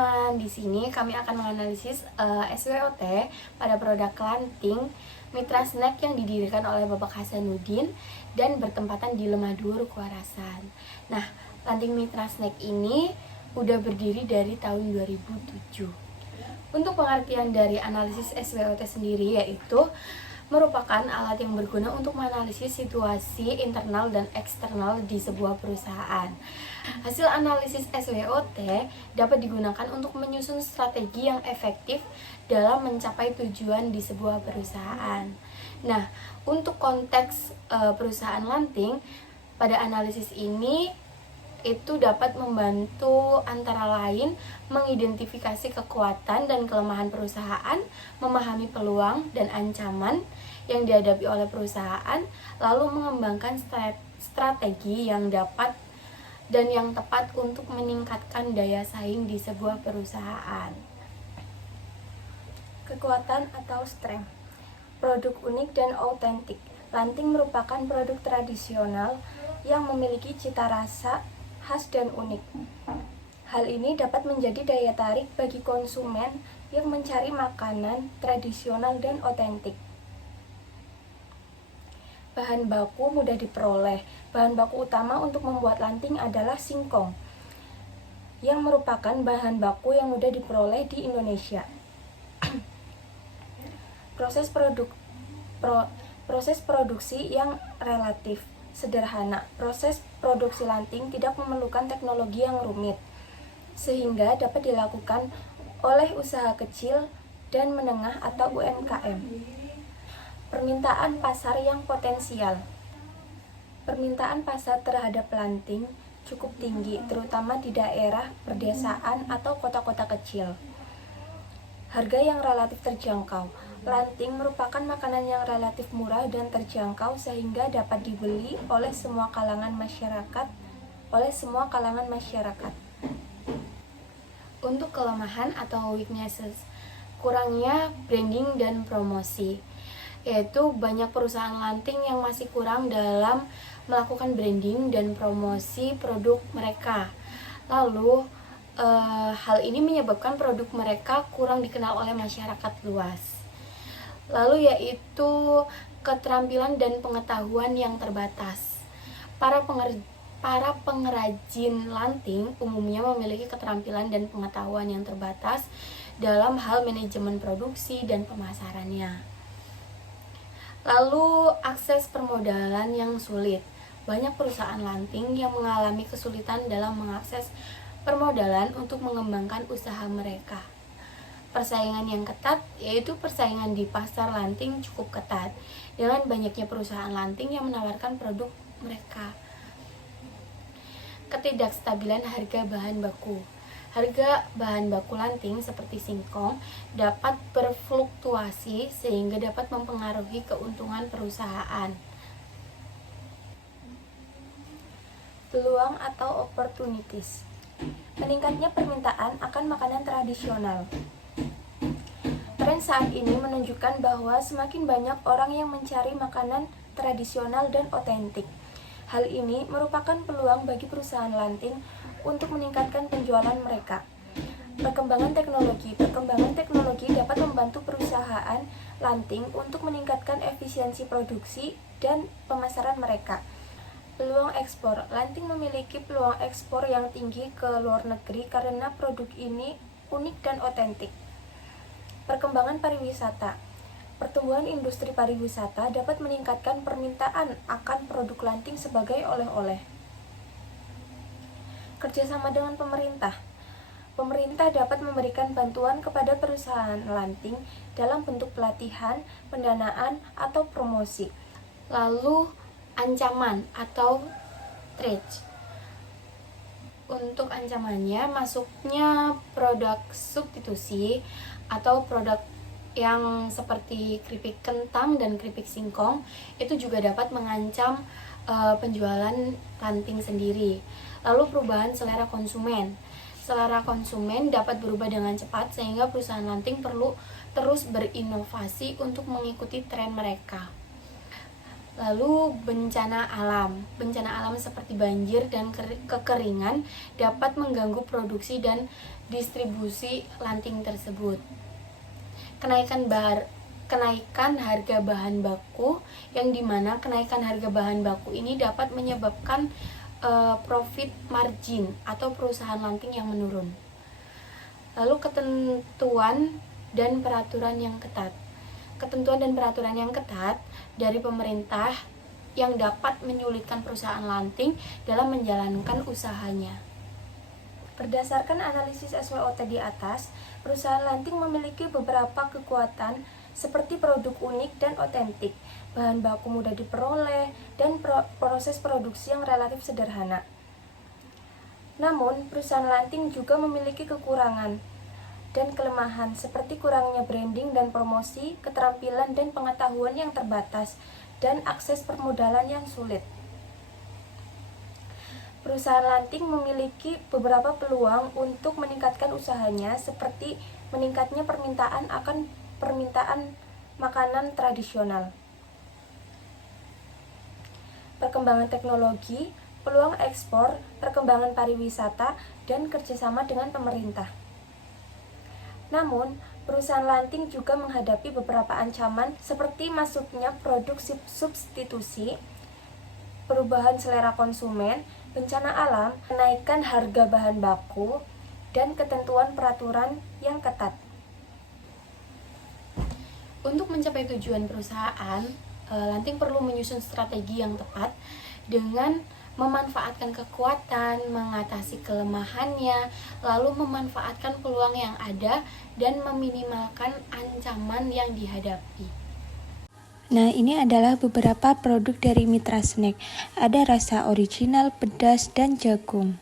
teman-teman, di sini kami akan menganalisis SWOT pada produk Lanting Mitra Snack yang didirikan oleh Bapak Hasanuddin dan bertempatan di Lemah-Duur, Kuarasan. Nah, Lanting Mitra Snack ini udah berdiri dari tahun 2007. Untuk pengertian dari analisis SWOT sendiri yaitu merupakan alat yang berguna untuk menganalisis situasi internal dan eksternal di sebuah perusahaan. Hasil analisis SWOT dapat digunakan untuk menyusun strategi yang efektif dalam mencapai tujuan di sebuah perusahaan. Nah, untuk konteks perusahaan Lanting, pada analisis ini itu dapat membantu antara lain mengidentifikasi kekuatan dan kelemahan perusahaan, memahami peluang dan ancaman yang dihadapi oleh perusahaan, lalu mengembangkan strategi yang dapat dan yang tepat untuk meningkatkan daya saing di sebuah perusahaan. Kekuatan atau strength. Produk unik dan autentik. Lanting merupakan produk tradisional yang memiliki cita rasa khas dan unik. Hal ini dapat menjadi daya tarik bagi konsumen yang mencari makanan tradisional dan otentik. Bahan baku mudah diperoleh. Bahan baku utama untuk membuat lanting adalah singkong, yang merupakan bahan baku yang mudah diperoleh di Indonesia. Proses produksi yang relatif sederhana. Proses produksi lanting tidak memerlukan teknologi yang rumit, sehingga dapat dilakukan oleh usaha kecil dan menengah atau UMKM. Permintaan pasar yang potensial. Permintaan pasar terhadap lanting cukup tinggi, terutama di daerah pedesaan atau kota-kota kecil. Harga yang relatif terjangkau. Lanting merupakan makanan yang relatif murah dan terjangkau sehingga dapat dibeli oleh semua kalangan masyarakat. Untuk kelemahan atau weaknesses, kurangnya branding dan promosi, yaitu banyak perusahaan lanting yang masih kurang dalam melakukan branding dan promosi produk mereka. Lalu hal ini menyebabkan produk mereka kurang dikenal oleh masyarakat luas. Lalu yaitu keterampilan dan pengetahuan yang terbatas. Para pengrajin lanting umumnya memiliki keterampilan dan pengetahuan yang terbatas dalam hal manajemen produksi dan pemasarannya. Lalu akses permodalan yang sulit. Banyak perusahaan lanting yang mengalami kesulitan dalam mengakses permodalan untuk mengembangkan usaha mereka. Persaingan yang ketat, yaitu persaingan di pasar lanting cukup ketat dengan banyaknya perusahaan lanting yang menawarkan produk mereka. Ketidakstabilan harga bahan baku. Harga bahan baku lanting seperti singkong dapat berfluktuasi sehingga dapat mempengaruhi keuntungan perusahaan. Peluang atau opportunities. Meningkatnya permintaan akan makanan tradisional. Tren saat ini menunjukkan bahwa semakin banyak orang yang mencari makanan tradisional dan otentik. Hal ini merupakan peluang bagi perusahaan lanting untuk meningkatkan penjualan mereka. Perkembangan teknologi dapat membantu perusahaan lanting untuk meningkatkan efisiensi produksi dan pemasaran mereka. Peluang ekspor. Lanting memiliki peluang ekspor yang tinggi ke luar negeri karena produk ini unik dan otentik. Perkembangan pariwisata. Pertumbuhan industri pariwisata dapat meningkatkan permintaan akan produk lanting sebagai oleh-oleh. Kerjasama dengan pemerintah. Pemerintah dapat memberikan bantuan kepada perusahaan lanting dalam bentuk pelatihan, pendanaan, atau promosi. Lalu ancaman atau threat. Untuk ancamannya, masuknya produk substitusi atau produk yang seperti keripik kentang dan keripik singkong itu juga dapat mengancam penjualan lanting sendiri. Lalu perubahan selera konsumen. Selera konsumen dapat berubah dengan cepat sehingga perusahaan lanting perlu terus berinovasi untuk mengikuti tren mereka. Lalu bencana alam. Bencana alam seperti banjir dan kekeringan dapat mengganggu produksi dan distribusi Lanting tersebut. Kenaikan harga bahan baku, yang dimana kenaikan harga bahan baku ini dapat menyebabkan profit margin atau perusahaan Lanting yang menurun. Lalu ketentuan dan peraturan yang ketat. Ketentuan dan peraturan yang ketat dari pemerintah yang dapat menyulitkan perusahaan Lanting dalam menjalankan usahanya. Berdasarkan analisis SWOT di atas, perusahaan Lanting memiliki beberapa kekuatan seperti produk unik dan otentik, bahan baku mudah diperoleh, dan proses produksi yang relatif sederhana. Namun, perusahaan Lanting juga memiliki kekurangan dan kelemahan seperti kurangnya branding dan promosi, keterampilan dan pengetahuan yang terbatas, dan akses permodalan yang sulit. Perusahaan Lanting memiliki beberapa peluang untuk meningkatkan usahanya, seperti meningkatnya permintaan makanan tradisional, perkembangan teknologi, peluang ekspor, perkembangan pariwisata, dan kerjasama dengan pemerintah. Namun, perusahaan Lanting juga menghadapi beberapa ancaman seperti masuknya produk substitusi, perubahan selera konsumen, bencana alam, kenaikan harga bahan baku, dan ketentuan peraturan yang ketat. Untuk mencapai tujuan perusahaan, Lanting perlu menyusun strategi yang tepat dengan memanfaatkan kekuatan, mengatasi kelemahannya, lalu memanfaatkan peluang yang ada, dan meminimalkan ancaman yang dihadapi. Nah, ini adalah beberapa produk dari Mitra Snack. Ada rasa original, pedas, dan jagung.